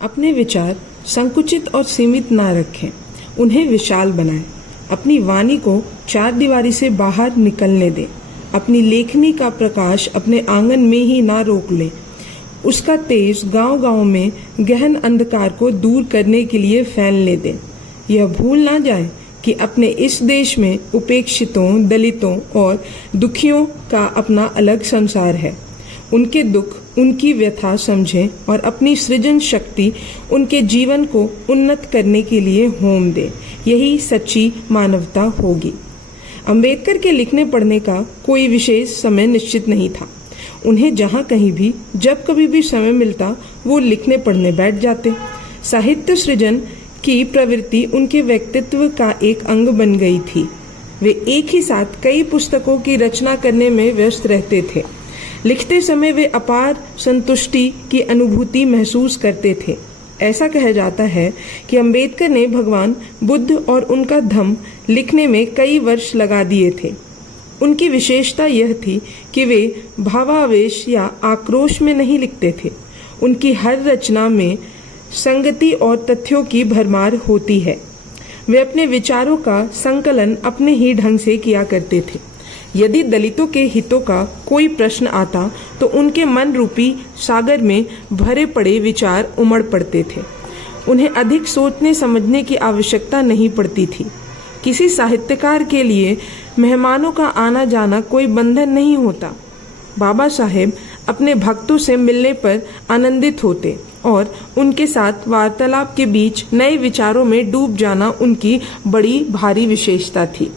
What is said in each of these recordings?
अपने विचार संकुचित और सीमित ना रखें, उन्हें विशाल बनाएं। अपनी वाणी को चार दीवारी से बाहर निकलने दें। अपनी लेखनी का प्रकाश अपने आंगन में ही ना रोक लें। उसका तेज गांव-गांव में गहन अंधकार को दूर करने के लिए फैलने दें। यह भूल ना जाए कि अपने इस देश में उपेक्षितों, दलितों और दुखियों का अपना अलग संसार है। उनके दुख, उनकी व्यथा समझें और अपनी सृजन शक्ति उनके जीवन को उन्नत करने के लिए होम दें। यही सच्ची मानवता होगी। अंबेडकर के लिखने पढ़ने का कोई विशेष समय निश्चित नहीं था। उन्हें जहाँ कहीं भी जब कभी भी समय मिलता वो लिखने पढ़ने बैठ जाते। साहित्य सृजन की प्रवृत्ति उनके व्यक्तित्व का एक अंग बन गई थी। वे एक ही साथ कई पुस्तकों की रचना करने में व्यस्त रहते थे। लिखते समय वे अपार संतुष्टि की अनुभूति महसूस करते थे। ऐसा कहा जाता है कि अंबेडकर ने भगवान बुद्ध और उनका धम्म लिखने में कई वर्ष लगा दिए थे। उनकी विशेषता यह थी कि वे भावावेश या आक्रोश में नहीं लिखते थे। उनकी हर रचना में संगति और तथ्यों की भरमार होती है। वे अपने विचारों का संकलन अपने ही ढंग से किया करते थे। यदि दलितों के हितों का कोई प्रश्न आता तो उनके मन रूपी सागर में भरे पड़े विचार उमड़ पड़ते थे। उन्हें अधिक सोचने समझने की आवश्यकता नहीं पड़ती थी। किसी साहित्यकार के लिए मेहमानों का आना जाना कोई बंधन नहीं होता। बाबा साहेब अपने भक्तों से मिलने पर आनंदित होते और उनके साथ वार्तालाप के बीच नए विचारों में डूब जाना उनकी बड़ी भारी विशेषता थी।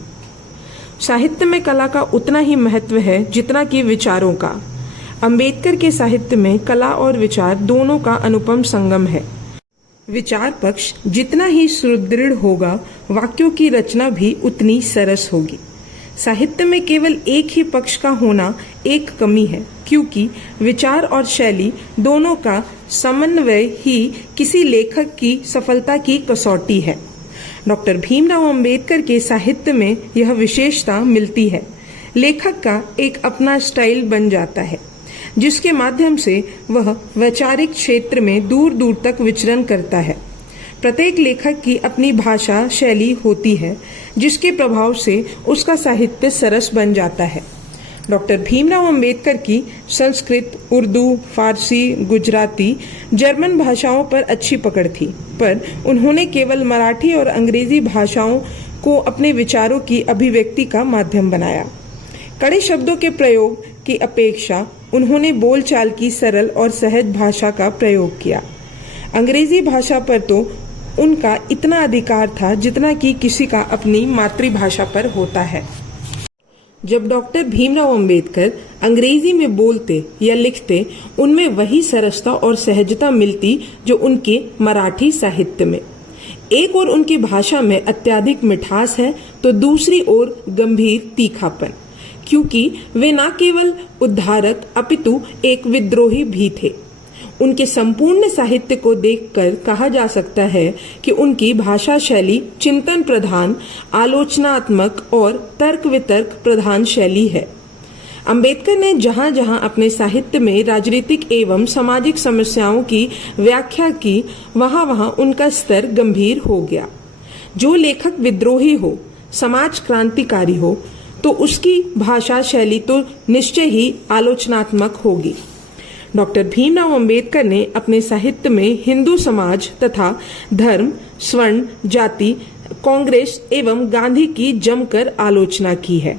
साहित्य में कला का उतना ही महत्व है जितना कि विचारों का। अंबेडकर के साहित्य में कला और विचार दोनों का अनुपम संगम है। विचार पक्ष जितना ही सुदृढ़ होगा, वाक्यों की रचना भी उतनी सरस होगी। साहित्य में केवल एक ही पक्ष का होना एक कमी है, क्योंकि विचार और शैली दोनों का समन्वय ही किसी लेखक की सफलता की कसौटी है। डॉक्टर भीमराव अंबेडकर के साहित्य में यह विशेषता मिलती है। लेखक का एक अपना स्टाइल बन जाता है, जिसके माध्यम से वह वैचारिक क्षेत्र में दूर दूर तक विचरण करता है। प्रत्येक लेखक की अपनी भाषा शैली होती है, जिसके प्रभाव से उसका साहित्य सरस बन जाता है। डॉक्टर भीमराव अंबेडकर की संस्कृत, उर्दू, फारसी, गुजराती, जर्मन भाषाओं पर अच्छी पकड़ थी, पर उन्होंने केवल मराठी और अंग्रेजी भाषाओं को अपने विचारों की अभिव्यक्ति का माध्यम बनाया। कड़े शब्दों के प्रयोग की अपेक्षा उन्होंने बोलचाल की सरल और सहज भाषा का प्रयोग किया। अंग्रेजी भाषा पर तो उनका इतना अधिकार था जितना कि किसी का अपनी मातृभाषा पर होता है। जब डॉक्टर भीमराव अंबेडकर अंग्रेजी में बोलते या लिखते, उनमें वही सरसता और सहजता मिलती जो उनके मराठी साहित्य में। एक ओर उनकी भाषा में अत्यधिक मिठास है तो दूसरी ओर गंभीर तीखापन, क्योंकि वे न केवल उद्धारक अपितु एक विद्रोही भी थे। उनके संपूर्ण साहित्य को देखकर कहा जा सकता है कि उनकी भाषा शैली चिंतन प्रधान, आलोचनात्मक और तर्क वितर्क प्रधान शैली है। अंबेडकर ने जहां जहां अपने साहित्य में राजनीतिक एवं सामाजिक समस्याओं की व्याख्या की, वहां वहां उनका स्तर गंभीर हो गया। जो लेखक विद्रोही हो, समाज क्रांतिकारी हो, तो उसकी भाषा शैली तो निश्चय ही आलोचनात्मक होगी। डॉक्टर भीमराव अंबेडकर ने अपने साहित्य में हिंदू समाज तथा धर्म, स्वर्ण, जाति, कांग्रेस एवं गांधी की जमकर आलोचना की है।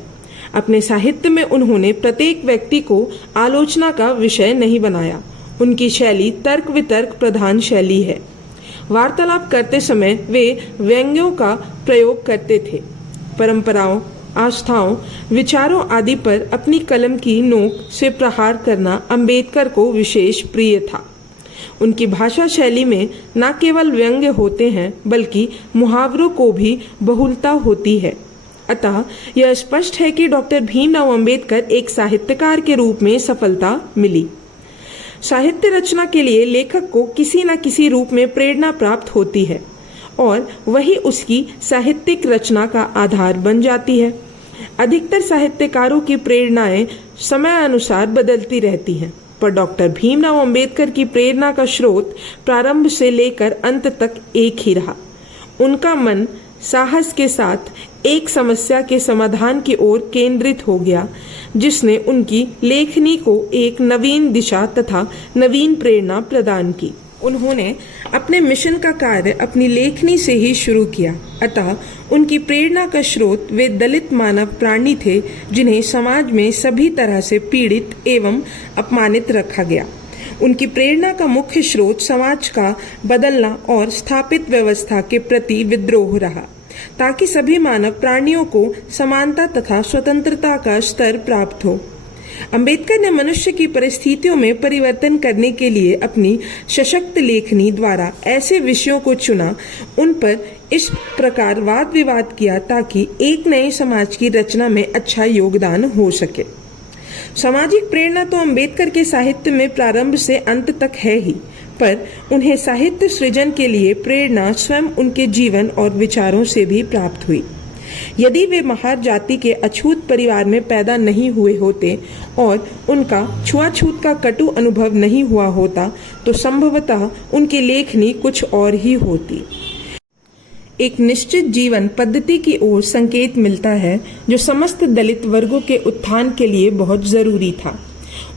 अपने साहित्य में उन्होंने प्रत्येक व्यक्ति को आलोचना का विषय नहीं बनाया। उनकी शैली तर्क वितर्क प्रधान शैली है। वार्तालाप करते समय वे व्यंग्यों का प्रयोग करते थे। परंपराओं, आस्थाओं, विचारों आदि पर अपनी कलम की नोक से प्रहार करना अंबेडकर को विशेष प्रिय था। उनकी भाषा शैली में न केवल व्यंग्य होते हैं, बल्कि मुहावरों को भी बहुलता होती है। अतः यह स्पष्ट है कि डॉक्टर भीमराव अंबेडकर एक साहित्यकार के रूप में सफलता मिली। साहित्य रचना के लिए लेखक को किसी न किसी रूप में प्रेरणा प्राप्त होती है और वही उसकी साहित्यिक रचना का आधार बन जाती है। अधिकतर साहित्यकारों की प्रेरणाएं समयानुसार बदलती रहती हैं, पर डॉक्टर भीमराव अंबेडकर की प्रेरणा का स्रोत प्रारंभ से लेकर अंत तक एक ही रहा। उनका मन साहस के साथ एक समस्या के समाधान की ओर केंद्रित हो गया, जिसने उनकी लेखनी को एक नवीन दिशा तथा नवीन प्रेरणा प्रदान की। उन्होंने अपने मिशन का कार्य अपनी लेखनी से ही शुरू किया, अतः उनकी प्रेरणा का स्रोत वे दलित मानव प्राणी थे जिन्हें समाज में सभी तरह से पीड़ित एवं अपमानित रखा गया। उनकी प्रेरणा का मुख्य स्रोत समाज का बदलना और स्थापित व्यवस्था के प्रति विद्रोह रहा, ताकि सभी मानव प्राणियों को समानता तथा स्वतंत्रता का स्तर प्राप्त हो। अंबेडकर ने मनुष्य की परिस्थितियों में परिवर्तन करने के लिए अपनी सशक्त लेखनी द्वारा ऐसे विषयों को चुना, उन पर इस प्रकार वाद विवाद किया ताकि एक नए समाज की रचना में अच्छा योगदान हो सके। सामाजिक प्रेरणा तो अंबेडकर के साहित्य में प्रारंभ से अंत तक है ही, पर उन्हें साहित्य सृजन के लिए प्रेरणा स्वयं उनके जीवन और विचारों से भी प्राप्त हुई। यदि वे महार जाति के अछूत परिवार में पैदा नहीं हुए होते और उनका छुआछूत का कटु अनुभव नहीं हुआ होता, तो संभवतः उनकी लेखनी कुछ और ही होती। एक निश्चित जीवन पद्धति की ओर संकेत मिलता है, जो समस्त दलित वर्गों के उत्थान के लिए बहुत जरूरी था।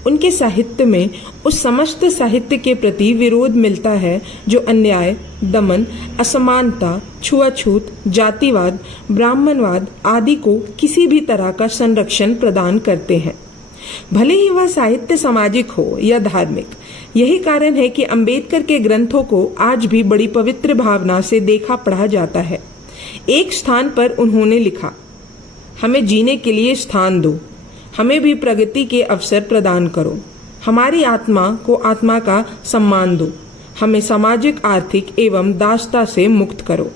उनके साहित्य में उस समस्त साहित्य के प्रति विरोध मिलता है जो अन्याय, दमन, असमानता, छुआछूत, जातिवाद, ब्राह्मणवाद आदि को किसी भी तरह का संरक्षण प्रदान करते हैं, भले ही वह साहित्य सामाजिक हो या धार्मिक। यही कारण है कि अंबेडकर के ग्रंथों को आज भी बड़ी पवित्र भावना से देखा पढ़ा जाता है। एक स्थान पर उन्होंने लिखा, हमें जीने के लिए स्थान दो, हमें भी प्रगति के अवसर प्रदान करो, हमारी आत्मा को आत्मा का सम्मान दो, हमें सामाजिक, आर्थिक एवं दासता से मुक्त करो,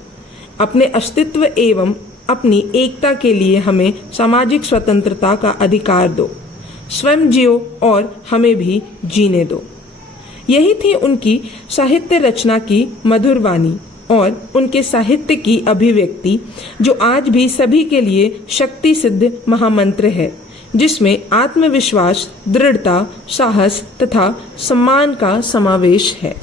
अपने अस्तित्व एवं अपनी एकता के लिए हमें सामाजिक स्वतंत्रता का अधिकार दो, स्वयं जियो और हमें भी जीने दो। यही थी उनकी साहित्य रचना की मधुर वाणी और उनके साहित्य की अभिव्यक्ति, जो आज भी सभी के लिए शक्ति सिद्ध महामंत्र है, जिसमें आत्मविश्वास, दृढ़ता, साहस तथा सम्मान का समावेश है।